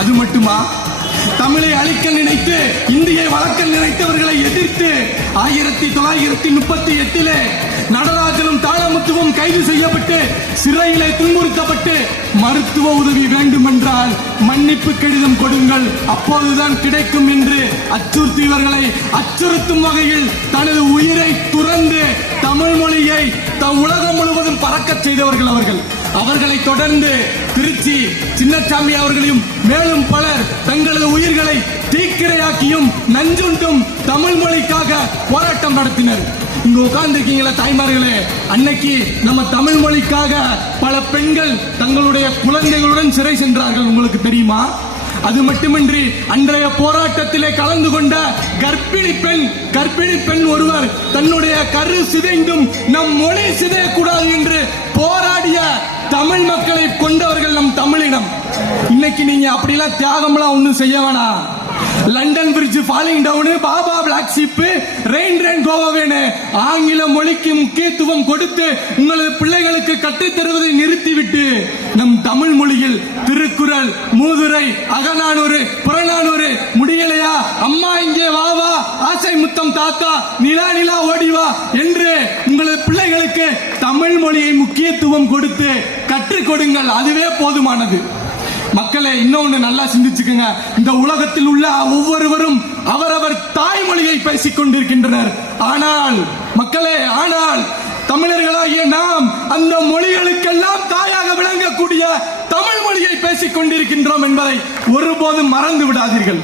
அது மட்டுமா, தமிழை அழிக்க நினைத்து இந்தியை வளர்க்க நினைத்தவர்களை எதிர்த்து 1938 நடராஜனும் தாளமுத்துவும் கைது செய்யப்பட்டு சிறையிலே துன்புறுத்தப்பட்டு மருத்துவ உதவி வேண்டும் என்றால் மன்னிப்பு கடிதம் கொடுங்கள், அப்போதுதான் கிடைக்கும் என்று அச்சுறுத்தியவர்களை அச்சுறுத்தும் வகையில் தனது உயிரை துறந்து தமிழ் மொழியை உலகம் முழுவதும் பறக்க செய்தவர்கள் அவர்களை தொடர்ந்து திருச்சி சின்னசாமி அவர்களையும் மேலும் பலர் தங்களது உயிர்களை தீக்கிரையாக்கியும் நஞ்சுண்டும் தமிழ் மொழிக்காக போராட்டம் நடத்தினர். இங்க உட்கார்ந்திருக்கீங்களா தாய்மார்களே, அன்னைக்கு நம்ம தமிழ் மொழிக்காக பல பெண்கள் தங்களுடைய குழந்தைகளுடன் சிறை சென்றார்கள், உங்களுக்கு தெரியுமா? அது மட்டுமின்றி அன்றைய போராட்டத்திலே கலந்து கொண்ட கர்ப்பிணி பெண் ஒருவர் தன்னுடைய கரு சிதைந்தும் நம் மொழி சிதையக்கூடாது என்று போராடிய தமிழ் மக்களை கொண்டவர்கள் நம் தமிழினம். இன்னைக்கு நீங்க அப்படிலாம் தியாகம்லாம் ஒன்றும் செய்ய வேணாம். London bridge falling down, baba black sheep, rain கோவாவேன்னு ஆங்கில மொழிக்கு முக்கியத்துவம் கொடுத்து உங்களது பிள்ளைகளுக்கு கற்றுத் தருவதை நிறுத்திவிட்டு நம் தமிழ் மொழியில் திருக்குறள், மூதுரை, அகநானூறு, புறநானூறு முடியலையா, அம்மா இங்கே வா, ஆசை முத்தம் தாத்தா, நிலா ஓடிவா என்று உங்களது பிள்ளைகளுக்கு தமிழ் மொழியை முக்கியத்துவம் கொடுத்து கற்றுக் கொடுங்கள், அதுவே போதுமானது. மக்களே, இன்னொன்னு நல்லா சிந்திச்சுக்கங்க. இந்த உலகத்தில் உள்ள ஒவ்வொருவரும் அவரவர் தாய்மொழியை பேசிக் கொண்டிருக்கின்றனர். ஆனால் மக்களே, தமிழர்களாகிய நாம் அந்த மொழிகளுக்கெல்லாம் தாயாக விளங்கக்கூடிய தமிழ் மொழியை பேசிக் கொண்டிருக்கின்றோம் என்பதை ஒருபோதும் மறந்து விடாதீர்கள்.